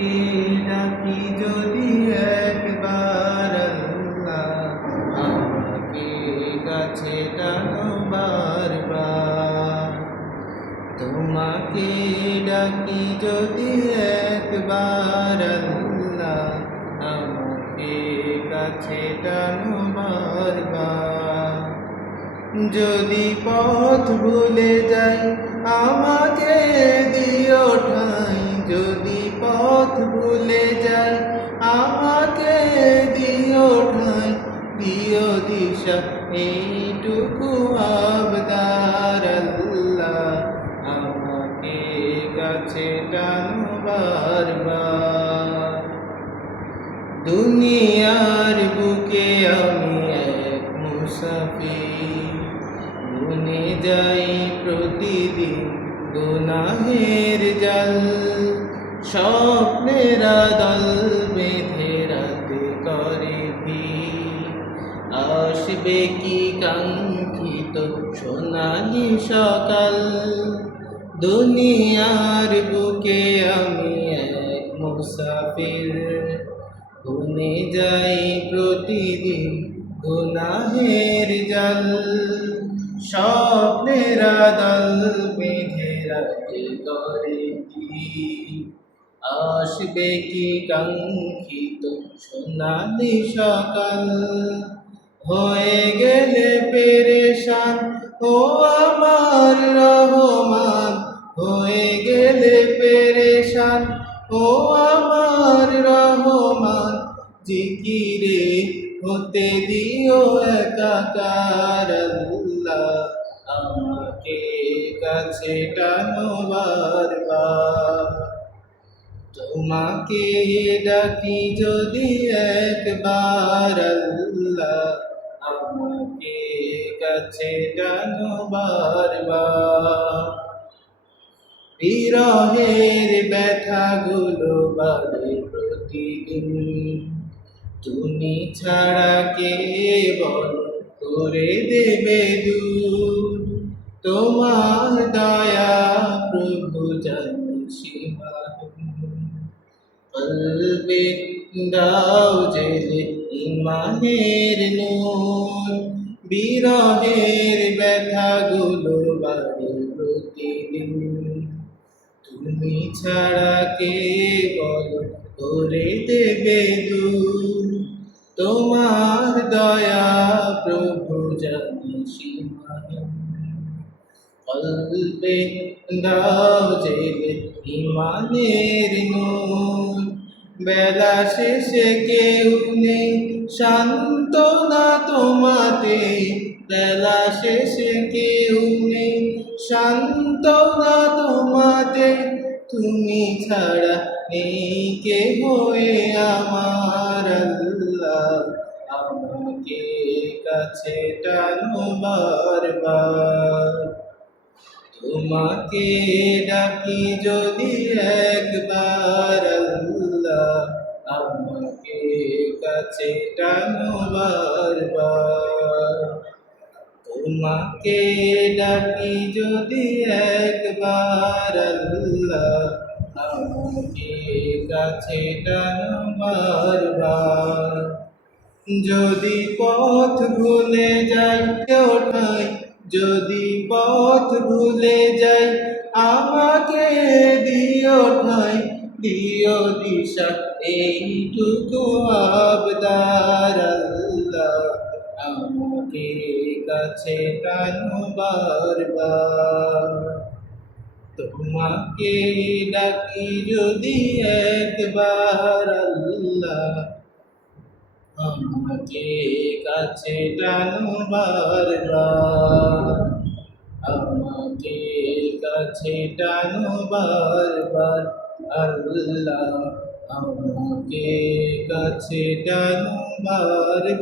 কে ডাকি যদি একবার আল্লাহ, আমাকে কাছে টানো বারবার। তোমাকে ডাকি যদি একবার আল্লাহ, আমাকে কাছে টানো বারবার। যদি পথ ভুলে যাই আমাকে দিও ঠাঁই, যদি পথ ভুলে যাই আমাকে দিও ঠাঁই, দিও দিশা এইটুকু আবদার আল্লাহ, আমাকে কাছে টানো বারবার। দুনিয়ার বুকে আমি এক মুসাফির, গুনে যাই প্রতিদিন গুনাহের জাল। স্বপ্নের দল বেঁধে রাতে করে ভিড়, আসবে কি কাঙ্ক্ষিত সোনালি সকাল। দুনিয়ার বুকে আমি এক মুসাফির, গুনে যাই প্রতিদিন গুনাহের জাল। স্বপ্নের দল বেঁধে রাতে করে ভিড়, আসবে কি কাঙ্ক্ষিত সোনালি সকাল। হয়ে গেলে পেরেশান ও আমার রহমান, হয়ে গেলে পেরেশান ও আমার রহমান। জিকিরে হতে দিও একাকার আল্লাহ, আমাকে কাছে টানো বারবার। তোমাকে ডাকি যদি একবার আল্লাহ, আমাকে কাছে টানো বারবার। বিরহের ব্যথাগুলো বাড়ে প্রতিদিন, তুমি ছাড়া কে বল করে দেবে দূর। তোমার দয়া প্রভু জানি সীমাহীন, কলবে দাও জেলে ইমানের নূর। বিরহের ব্যথাগুলো বাড়ে প্রতিদিন, তুমি ছাড়া কে বল করে দেবে দূর। তোমার দয়া প্রভু জানি সীমাহীন, কলবে দাও জেলে ইমানের নূর। বেলা শেষে কেউ নেই সান্ত্বনা তোমাতে, বেলা শেষে কেউ নেই সান্ত্বনা তোমাতে। তুমি ছাড়া নেই কে হয়ে আমার আল্লাহ, আমাকে কাছে টানো বারবার। তোমাকে ডাকি যদি একবার আল্লাহ, আমাকে কাছে টানো বারবার। তোমাকে ডাকি যদি একবার আল্লাহ, আমাকে কাছে টানো বারবার। যদি পথ ভুলে যাই ওঠাই, যদি পথ ভুলে যাই আমাকে দিও ঠাঁই, দিও দিশা এইটুকু আবদার আল্লাহ, আমাকে কাছে টানো বারবার। তোমাকে ডাকি যদি একবার আল্লাহ, আমাকে কাছে টানো বারবার। আমাকে কাছে টানো বারবার আল্লাহ, আমাকে কাছে টানো বারবার।